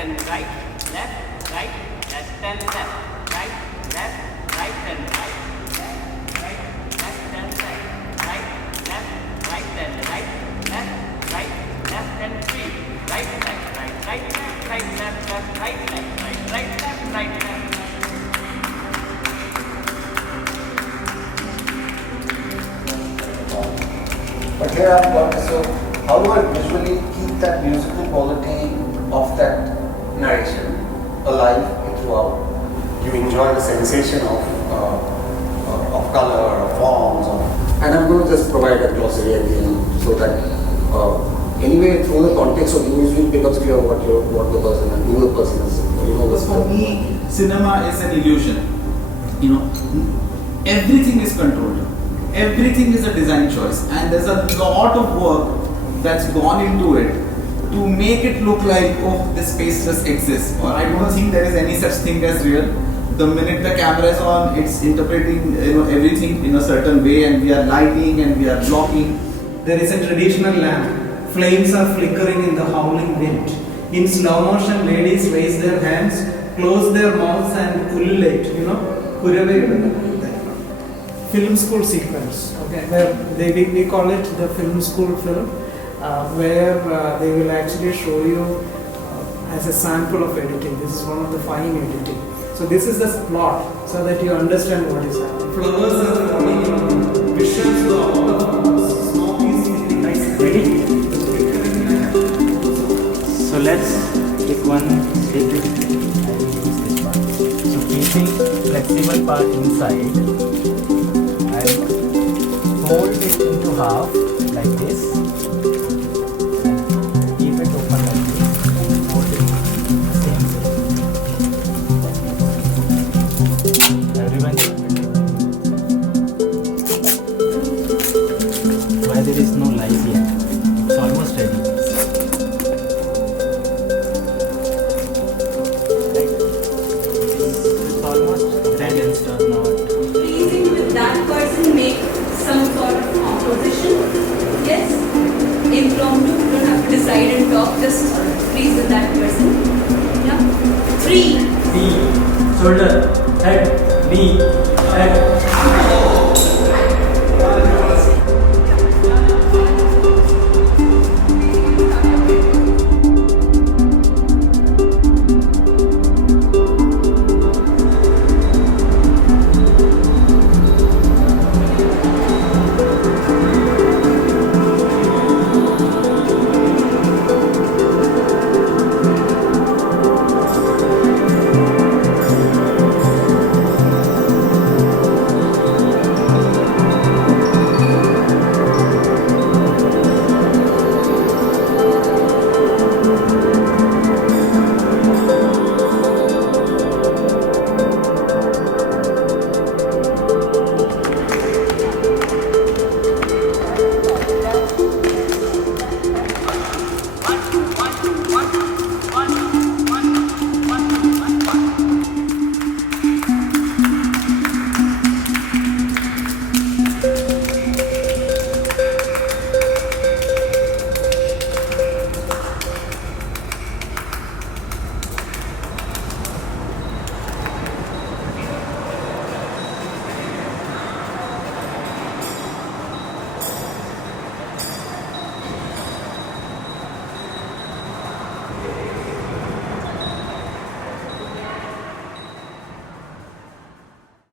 and right, left, right, left and left, right, left, right and right, right, left and right, right, left, right and right, left, right, left and three, right, left, right, right, left, right, left, left, right, left, right, right, left, right, left. But here I've got, so how do I visually keep that musical quality of that narration alive throughout? You enjoy the sensation of color, of forms, and I'm going to just provide a glossary at the end so that anyway through the context of the music it becomes clear what the person and who the person is. Because for me, cinema is an illusion. Everything is controlled. Everything is a design choice, and there's a lot of work that's gone into it to make it look like, oh, this space just exists. Or I don't think there is any such thing as real. The minute the camera is on, it's interpreting everything in a certain way, and we are lighting and we are blocking. There is a traditional lamp. Flames are flickering in the howling wind. In slow motion, ladies raise their hands, close their mouths and ululate, film school sequence, okay, where we call it the film school film, where they will actually show you as a sample of editing. This is one of the fine editing. So this is the plot, so that you understand what is happening. Flowers are falling on visions of small pieces. Ready? So let's pick one statement and use this part. So keeping flexible part inside and fold it into half like this and keep it open like this and fold it the same way. Everyone, why there is no light yet? It's almost ready. It's almost red and stuff now. Freezing with that person make some sort of composition. Yes. Impromptu, you don't have to decide and talk, just freeze with that person. Yeah. 3. D, shoulder, head, knee, head,